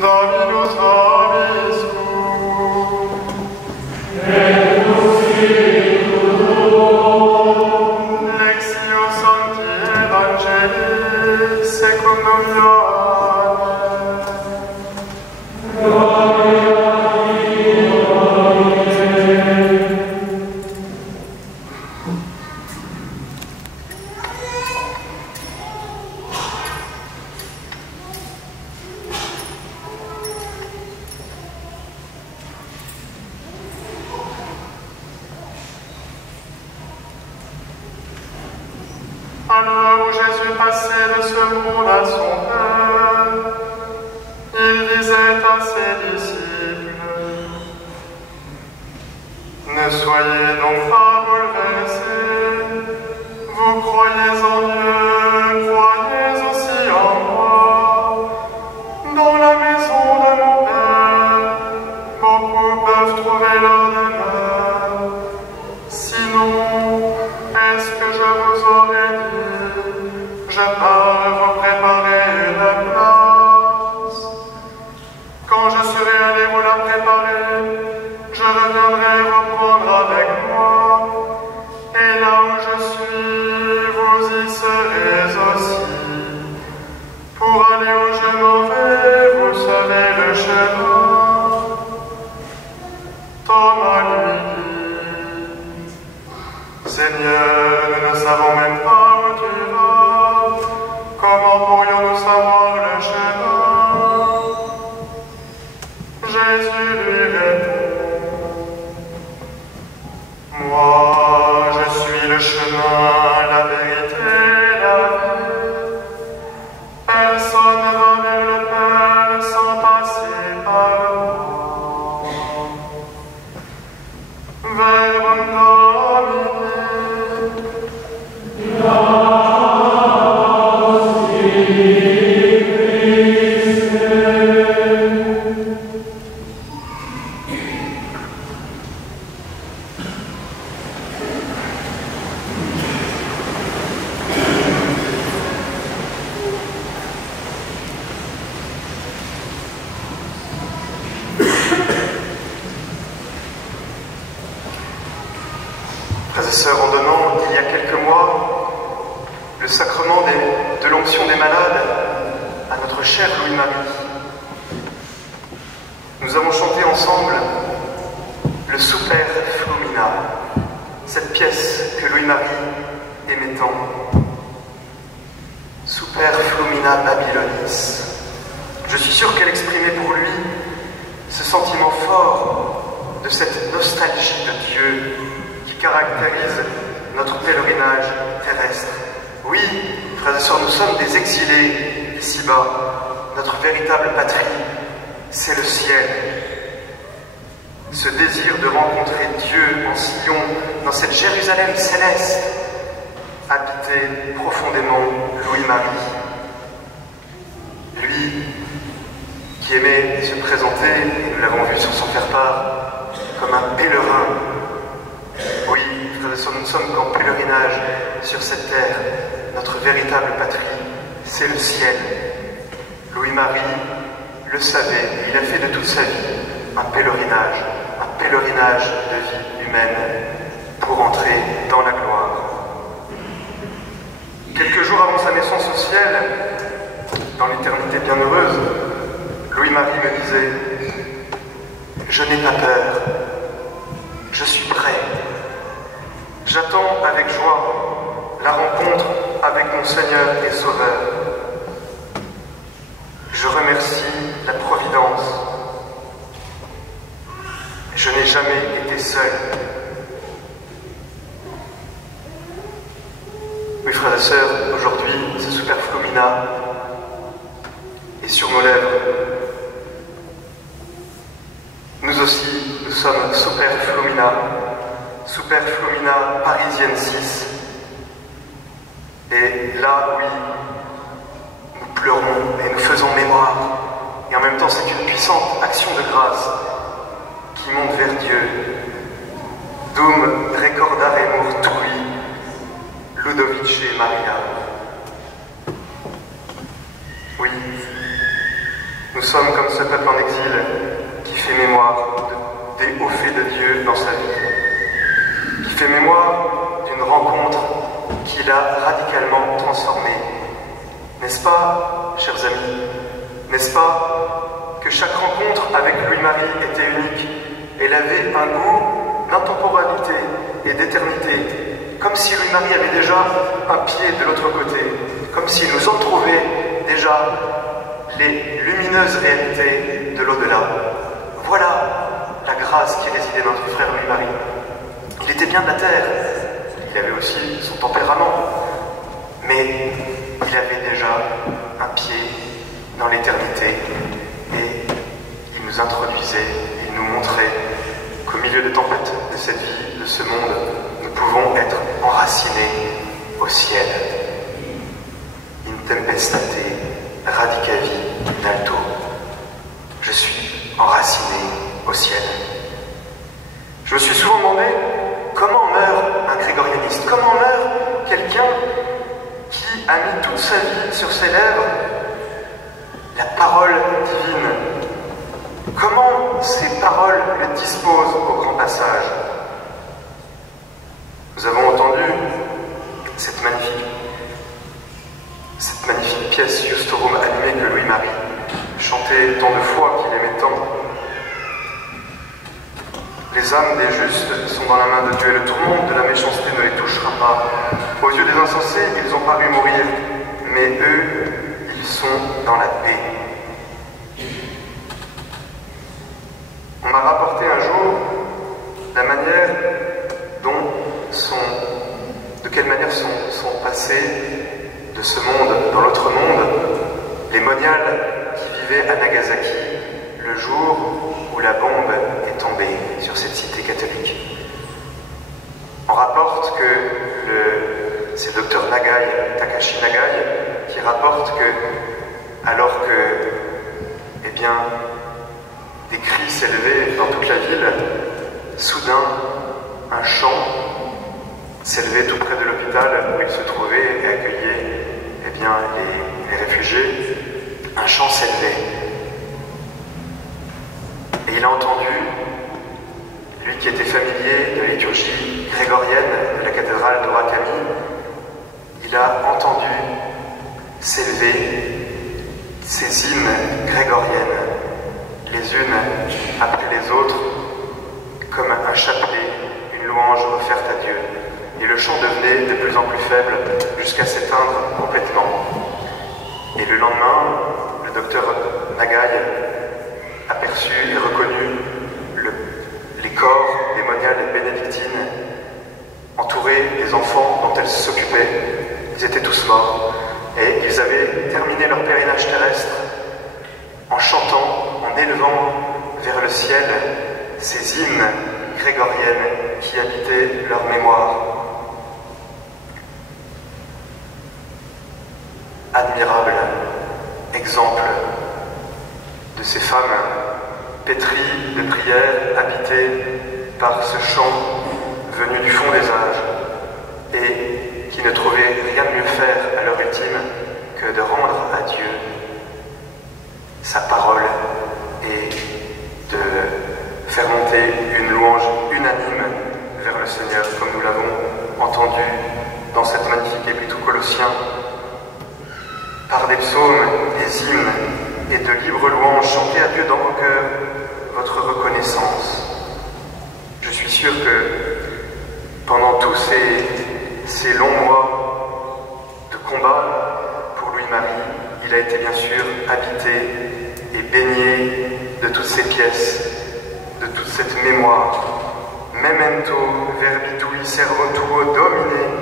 Dominus vobiscum. Et nunc Lectio Sancti Evangelii secundum Ioannem. gloria À l'heure où Jésus passait de ce monde à son Père, il disait à ses disciples: Ne soyez donc pas bouleversés, vous croyez en Dieu, croyez aussi en moi. Dans la maison de mon Père, beaucoup peuvent trouver leur demeure. Sinon, est-ce que je vous aurais dit, je pars vous préparer une place? Quand je serai allé vous la préparer, je reviendrai vous prendre avec moi. Et là où je suis, vous y serez aussi. Pour aller où je m'en vais, vous savez le chemin. Thomas lui dit: Seigneur, nous ne savons même pas où tu vas. Comment pourrions-nous savoir le chemin? Jésus lui répond: Moi, je suis le chemin, la vérité, la vie. Personne ne va vers le Père sans passer par moi. Verbum Domini. Frères et sœurs, en donnant, il y a quelques mois, le sacrement de l'onction des malades à notre cher Louis-Marie, nous avons chanté ensemble le Super Flumina, cette pièce que Louis-Marie aimait tant. Super Flumina Babylonis. Je suis sûr qu'elle exprimait pour lui ce sentiment fort de cette nostalgie de Dieu qui caractérise notre pèlerinage terrestre. Oui, frères et sœurs, nous sommes des exilés ici-bas. Notre véritable patrie, c'est le ciel. Ce désir de rencontrer Dieu en Sion, dans cette Jérusalem céleste, habitait profondément Louis-Marie. Lui qui aimait se présenter, nous l'avons vu sur son faire-part, comme un pèlerin. Oui, frères et sœurs, nous ne sommes qu'en pèlerinage sur cette terre. Notre véritable patrie, c'est le ciel. Louis-Marie le savait, il a fait de toute sa vie un pèlerinage de vie humaine pour entrer dans la gloire. Quelques jours avant sa naissance au ciel, dans l'éternité bienheureuse, Louis-Marie me disait: Je n'ai pas peur, je suis prêt. J'attends avec joie la rencontre avec mon Seigneur et Sauveur. Je remercie la Providence. Je n'ai jamais été seul. Oui, frères et sœurs, aujourd'hui, ce Super Flumina est sur nos lèvres. Nous aussi, nous sommes Super Flumina Parisienne 6. Et là, oui, nous pleurons et nous faisons mémoire. Et en même temps, c'est une puissante action de grâce qui monte vers Dieu. Dum recordaremur tui, Ludovice Maria. Oui, nous sommes comme comme ce peuple en exil qui fait mémoire des hauts faits de Dieu dans sa vie, qui fait mémoire d'une rencontre qui l'a radicalement transformé. N'est-ce pas, chers amis, n'est-ce pas que chaque rencontre avec Louis-Marie était unique? Elle avait un goût d'intemporalité et d'éternité, comme si Louis-Marie avait déjà un pied de l'autre côté, comme s'il nous entrouvait déjà les lumineuses réalités de l'au-delà. Voilà la grâce qui résidait dans notre frère Louis-Marie. Il était bien de la terre, il avait aussi son tempérament, mais il avait déjà un pied dans l'éternité et il nous introduisait, il nous montrait qu'au milieu des tempêtes de cette vie, de ce monde, nous pouvons être enracinés au ciel. In tempestate radicavi in alto. Je suis enraciné au ciel. Je me suis souvent demandé comment meurt un grégorianiste, comment meurt quelqu'un qui a mis toute sa vie sur ses lèvres la parole divine. Comment ces paroles le disposent au grand passage? Nous avons entendu cette magnifique pièce Justorum animée que Louis-Marie chantait tant de fois qu'il aimait tant. Les âmes des justes sont dans la main de Dieu et le tourment de la méchanceté ne les touchera pas. Aux yeux des insensés, ils ont paru mourir, mais eux, ils sont dans la paix. On m'a rapporté un jour la manière de quelle manière sont passés de ce monde dans l'autre monde les moniales qui vivaient à Nagasaki le jour où la bombe est tombée sur cette cité catholique. On rapporte que c'est le docteur Nagai, Takashi Nagai, qui rapporte que alors que des cris s'élevaient dans toute la ville, soudain un chant s'élevait tout près de l'hôpital où il se trouvait et accueillait les réfugiés. Un chant s'élevait. Et il a entendu, lui qui était familier de la liturgie grégorienne de la cathédrale de Rakami, il a entendu s'élever ces hymnes grégoriennes, les unes après les autres, comme un chapelet, une louange offerte à Dieu. Et le chant devenait de plus en plus faible jusqu'à s'éteindre complètement. Et le lendemain, le docteur Nagai aperçut et reconnut les corps des moniales bénédictines entourés des enfants dont elles s'occupaient. Ils étaient tous morts et ils avaient terminé leur pèlerinage terrestre en chantant, en élevant vers le ciel ces hymnes grégoriennes qui habitaient leur mémoire. Admirable exemple de ces femmes pétries de prières, habitées par ce chant venu du fond des âges et qui ne trouvaient rien de mieux faire à l'heure ultime que de rendre à Dieu sa parole et de faire monter une louange unanime vers le Seigneur, comme nous l'avons entendu dans cette magnifique épître aux Colossiens, par des psaumes, des hymnes et de libres louanges, chantez à Dieu dans vos cœurs votre reconnaissance. Je suis sûr que pendant tous ces longs mois de combat pour Louis-Marie, il a été bien sûr habité et baigné de toutes ces pièces, de toute cette mémoire. Memento verbi tui servo tuo domine.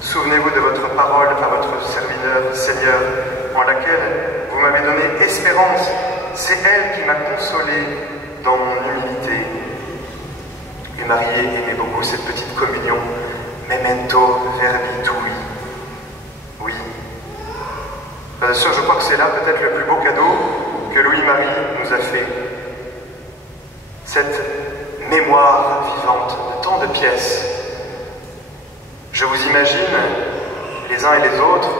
Souvenez-vous de votre parole à votre serviteur, Seigneur, en laquelle vous m'avez donné espérance. C'est elle qui m'a consolé dans mon humilité. Et Marie aimait beaucoup cette petite communion. Memento verbi tui. Oui. Bien sûr, je crois que c'est là peut-être le plus beau cadeau que Louis-Marie nous a fait. Cette mémoire vivante de tant de pièces. Je vous imagine, les uns et les autres,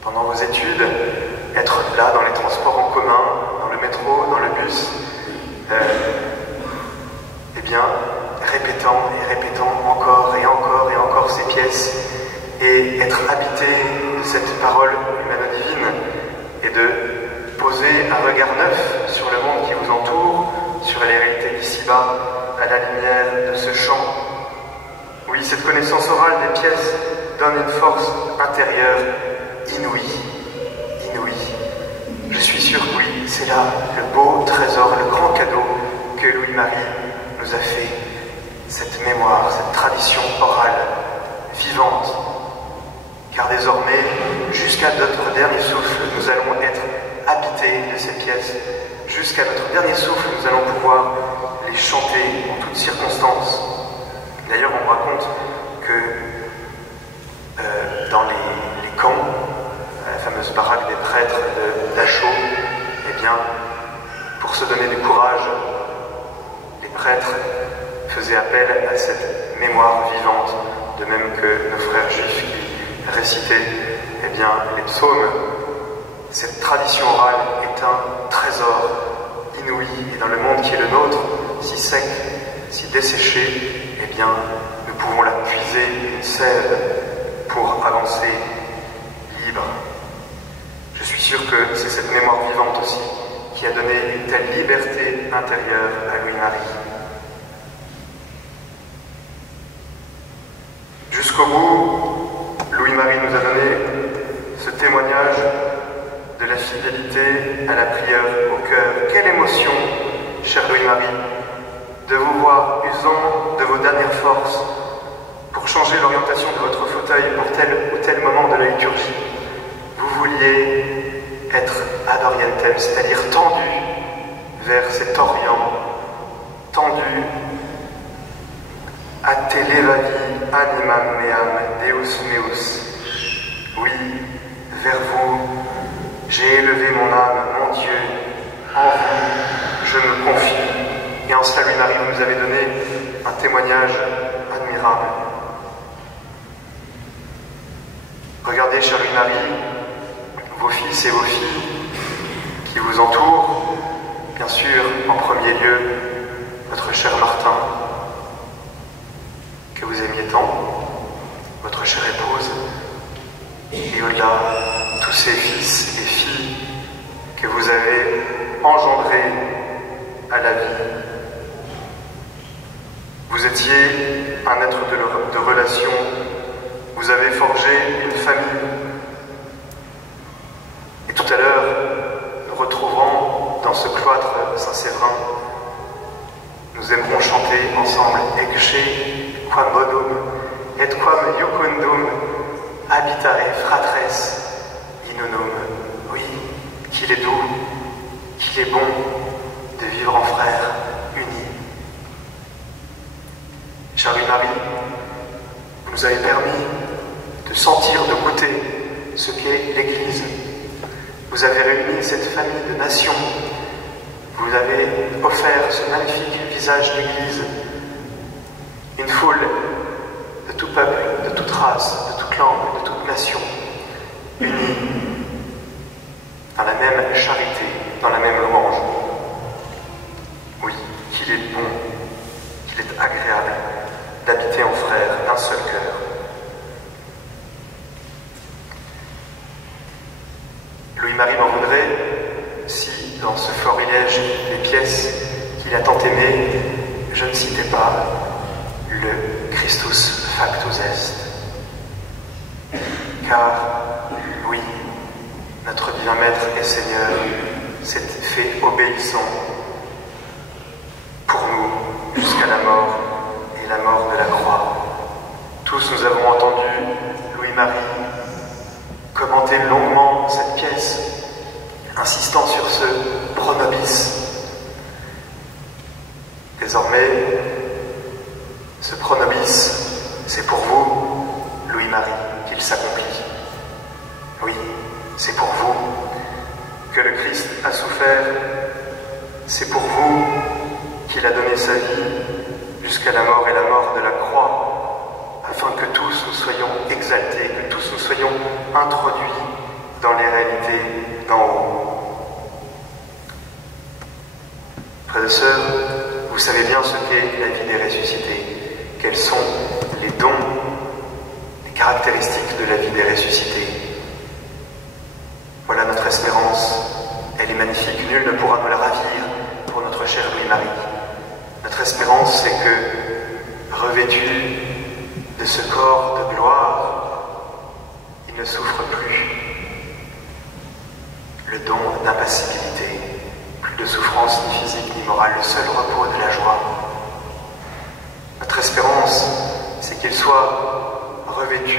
pendant vos études, être là dans les transports en commun, dans le métro, dans le bus, eh bien, répétant et répétant encore et encore et encore ces pièces, et être habité de cette parole humano-divine, et de poser un regard neuf sur le monde qui vous entoure, sur les réalités d'ici-bas, à la lumière de ce chant. Oui, cette connaissance orale des pièces donne une force intérieure inouïe, inouïe. Je suis sûr que oui, c'est là le beau trésor, le grand cadeau que Louis-Marie nous a fait. Cette mémoire, cette tradition orale, vivante. Car désormais, jusqu'à notre dernier souffle, nous allons être habités de ces pièces. Jusqu'à notre dernier souffle, nous allons pouvoir les chanter en toutes circonstances. D'ailleurs, on raconte que dans les camps, la fameuse baraque des prêtres de Dachau, eh bien, pour se donner du courage, les prêtres faisaient appel à cette mémoire vivante, de même que nos frères juifs qui récitaient eh bien, les psaumes. Cette tradition orale est un trésor inouï, et dans le monde qui est le nôtre, si sec, si desséché, eh bien, nous pouvons la puiser une sève pour avancer libre. Je suis sûr que c'est cette mémoire vivante aussi qui a donné une telle liberté intérieure à Louis-Marie. Jusqu'au bout, Louis-Marie nous a donné ce témoignage de la fidélité à la prière au cœur. Quelle émotion, cher Louis-Marie, de vous voir usant de vos dernières forces pour changer l'orientation de votre fauteuil pour tel ou tel moment de la liturgie. Vous vouliez être ad orientem, c'est-à-dire tendu vers cet Orient, tendu a te levavi animam meam Deus meus. Oui, vers vous, j'ai élevé mon âme, mon Dieu, en vous, je me confie. Et en cela, Louis-Marie, vous nous avez donné un témoignage admirable. Regardez, cher Louis-Marie, vos fils et vos filles qui vous entourent, bien sûr, en premier lieu, votre cher Martin, que vous aimiez tant, votre chère épouse, et au-delà, tous ces fils et filles que vous avez engendrés à la vie. Vous étiez un être de relation, vous avez forgé une famille. Et tout à l'heure, nous retrouvant dans ce cloître Saint-Séverin, nous aimerons chanter ensemble Ecce quam bonum et quam iucundum habitare fratres in unum. Oui, qu'il est doux, qu'il est bon de vivre en frères unis. Chère Louis-Marie, vous nous avez permis de sentir, de goûter ce qu'est l'Église. Vous avez réuni cette famille de nations. Vous avez offert ce magnifique visage d'Église. Une foule de tout peuple, de toute race, de toute langue, de toute nation, unis dans la même charité, dans la même louange. Oui, qu'il est bon, qu'il est agréable d'habiter en frères d'un seul cœur. Louis-Marie m'en voudrait si, dans ce florilège des pièces qu'il a tant aimées, je ne citais pas le Christus factus est. Car, oui, notre divin Maître et Seigneur s'est fait obéissant pour nous jusqu'à la mort et la mort de la croix. Tous nous avons entendu Louis-Marie commenter longuement cette pièce, insistant sur ce pro nobis. Désormais, ce pro nobis, c'est pour vous, Louis-Marie, qu'il s'accomplit. Oui, c'est pour vous que le Christ a souffert, c'est pour vous qu'il a donné sa vie jusqu'à la mort et la mort de la croix, afin que tous nous soyons exaltés, que tous nous soyons introduits dans les réalités d'en haut. Frères et sœurs, vous savez bien ce qu'est la vie des ressuscités, quels sont les dons, les caractéristiques de la vie des ressuscités. Voilà notre espérance, elle est magnifique, nul ne pourra nous la ravir pour notre cher Louis-Marie. Notre espérance, c'est que, revêtu de ce corps de gloire, il ne souffre plus. Le don d'impassibilité, plus de souffrance ni physique ni morale, le seul repos de la joie. Notre espérance, c'est qu'il soit revêtu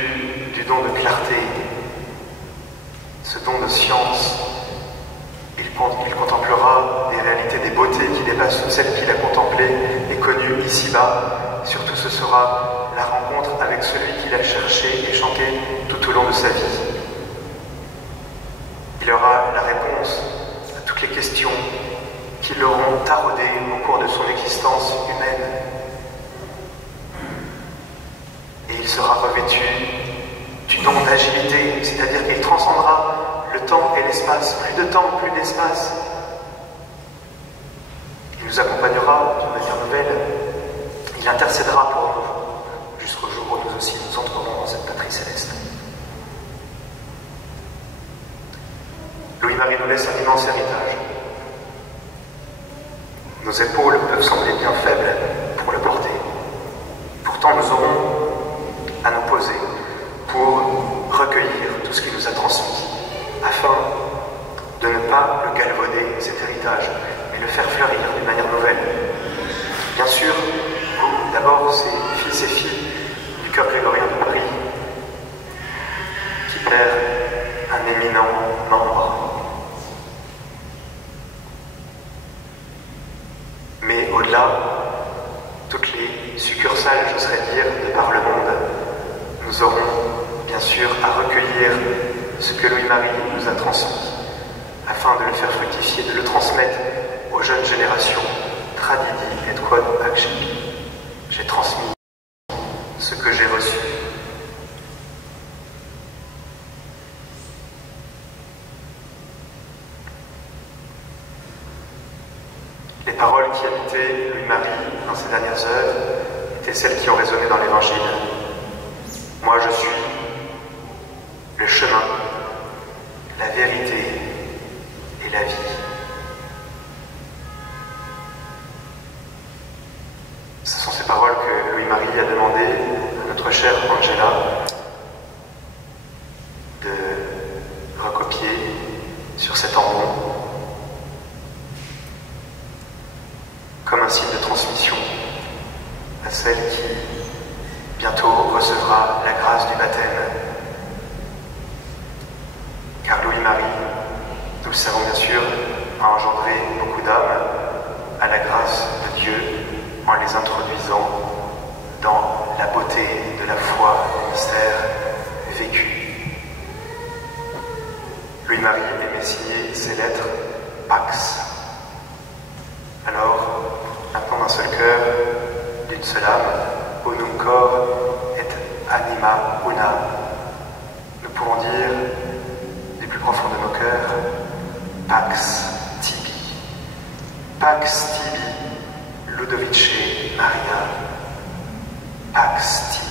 du don de clarté, ce don de science. Il contemplera des réalités, des beautés qui dépassent toutes celles qu'il a contemplées et connues ici-bas. Surtout, ce sera la rencontre avec celui qu'il a cherché et chanté tout au long de sa vie. Il aura la réponse à toutes les questions qui l'auront taraudé au cours de son existence humaine. Et il sera revêtu du don d'agilité, c'est-à-dire qu'il transcendra le temps et l'espace, plus de temps, plus d'espace. Il nous accompagnera d'une manière nouvelle, il intercédera pour nous, jusqu'au jour où nous aussi nous entrerons dans cette patrie céleste. Louis-Marie nous laisse un immense héritage. Nos épaules peuvent sembler bien faibles pour le porter. Pourtant, nous aurons à nous poser pour recueillir tout ce qu'il nous a transmis, afin de ne pas le galvauder, cet héritage, mais le faire fleurir d'une manière nouvelle. Bien sûr, vous, d'abord, ces fils et filles du cœur grégorien de Paris, qui perd un éminent membre. Mais au-delà, toutes les succursales, j'oserais dire, de par le monde, nous aurons bien sûr à recueillir ce que Louis-Marie nous a transmis, afin de le faire fructifier, de le transmettre aux jeunes générations. Tradidi et quod accepti. J'ai transmis ce que j'ai reçu. Les paroles qui habitaient Louis-Marie dans ses dernières œuvres étaient celles qui ont résonné dans l'Évangile. Moi, je suis le chemin, la vérité et la vie. Ce sont ces paroles que Louis-Marie a demandé à notre chère Angela de recopier sur cet ambon comme un signe de transmission à celle qui bientôt recevra la grâce du baptême. Car Louis-Marie, nous le savons bien sûr, a engendré beaucoup d'âmes à la grâce de Dieu en les introduisant dans la beauté de la foi au mystère vécu. Louis-Marie aimait signer ses lettres Pax. Alors, maintenant d'un seul cœur, d'une seule âme, unum cor et anima una, nous pouvons dire du plus profond de nos cœurs, Pax tibi. Pax tibi, Ludovice Maria. Pax tibi.